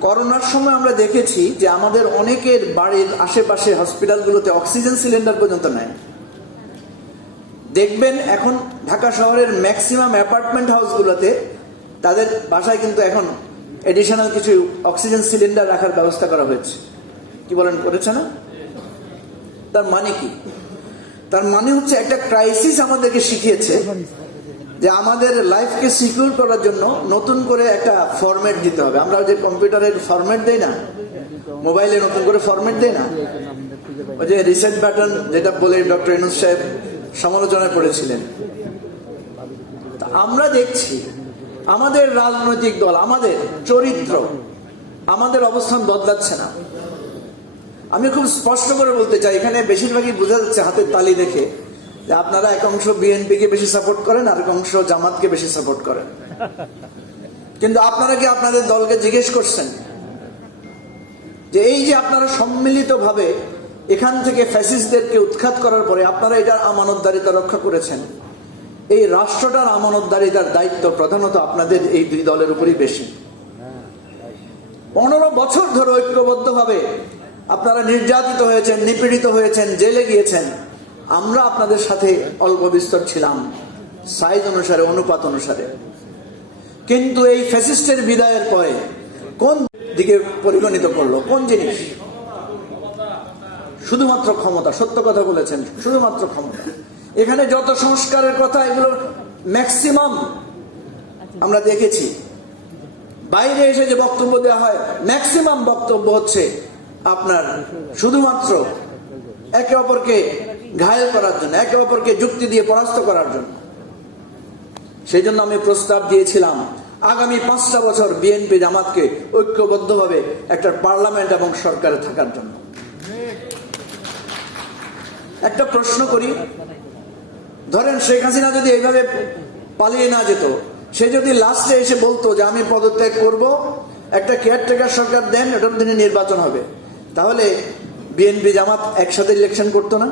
করোনার সময় আমরা দেখেছি যে আমাদের অনেকের বাড়ির আশেপাশে হসপিটালগুলোতে অক্সিজেন সিলিন্ডার পর্যন্ত নেয় দেখবেন এখন ঢাকা শহরের ম্যাক্সিমাম অ্যাপার্টমেন্ট হাউসগুলোতে তাদের বাসায় কিন্তু এখন এডিশনাল কিছু অক্সিজেন সিলিন্ডার রাখার ব্যবস্থা করা হয়েছে। কি বলেন, করেছে না? তার মানে কি? তার মানে হচ্ছে একটা ক্রাইসিস আমাদেরকে শিখিয়েছে। যে আমাদের লাইফকে সিকিউর করার জন্য নতুন করে একটা ফরম্যাট দিতে হবে। আমরা যে কম্পিউটারের ফরম্যাট দেই না মোবাইলে নতুন করে ফরম্যাট দেই না, ওই যে রিসেট বাটন যেটা বলে ডক্টর ইনুস সাহেব সমালোচনায় পড়েছিলেন। আমরা দেখছি, আমাদের রাজনৈতিক দল, আমাদের চরিত্র, আমাদের অবস্থান বদলাচ্ছে না। আমি খুব স্পষ্ট করে বলতে চাই, এখানে বেশিরভাগই বোঝা যাচ্ছে হাতের তালি দেখে আপনারা এক অংশ বিএনপিকে বেশি সাপোর্ট করেন আর এক অংশ জামাতকে বেশি সাপোর্ট করেন। কিন্তু আপনারা কি আপনাদের দলকে জিজ্ঞেস করছেন? যে এই যে আপনারা সম্মিলিতভাবে এখান থেকে ফ্যাসিস্টদেরকে উৎখাত করার পরে আপনারা এটার আমানতদারিতা রক্ষা করেছেন, এই রাষ্ট্রটার আমানতদারিতার দায়িত্ব প্রধানত আপনাদের এই দুই দলের উপরই বেশি। পনেরো বছর ধরে ঐক্যবদ্ধভাবে আপনারা নির্যাতিত হয়েছেন, নিপীড়িত হয়েছেন, জেলে গিয়েছেন। আমরা আপনাদের সাথে অল্প বিস্তর ছিলাম, সাইজ অনুসারে, অনুপাত অনুসারে। কিন্তু এই ফ্যাসিস্টের বিদায়ের পরে কোন দিকে পরিগণিত করল? কোন জিনিস? শুধুমাত্র ক্ষমতা, সত্য কথা বলেছেন, শুধুমাত্র ক্ষমতা। এখানে যত সংস্কারের কথা, এগুলো ম্যাক্সিমাম আমরা দেখেছি। বাইরে এসে যে বক্তব্য দেওয়া হয় ম্যাক্সিমাম বক্তব্য হচ্ছে আপনার শুধুমাত্র একে অপরকে ঘায়েল করার জন্য, একে অপরকে যুক্তি দিয়ে পরাস্ত করার জন্য। সেই জন্য আমি প্রস্তাব দিয়েছিলাম, আগামী পাঁচটা বছর বিএনপি জামাতকে ঐক্যবদ্ধভাবে একটা পার্লামেন্ট এবং সরকারে থাকার জন্য। একটা প্রশ্ন করি, ধরেন শেখ হাসিনা যদি এইভাবে পালিয়ে না যেত, সে যদি লাস্টে এসে বলতো যে আমি পদত্যাগ করব, একটা কেয়ারটেকার সরকার দেন ওটার দিনে নির্বাচন হবে, তাহলে বিএনপি জামাত একসাথে ইলেকশন করতো না?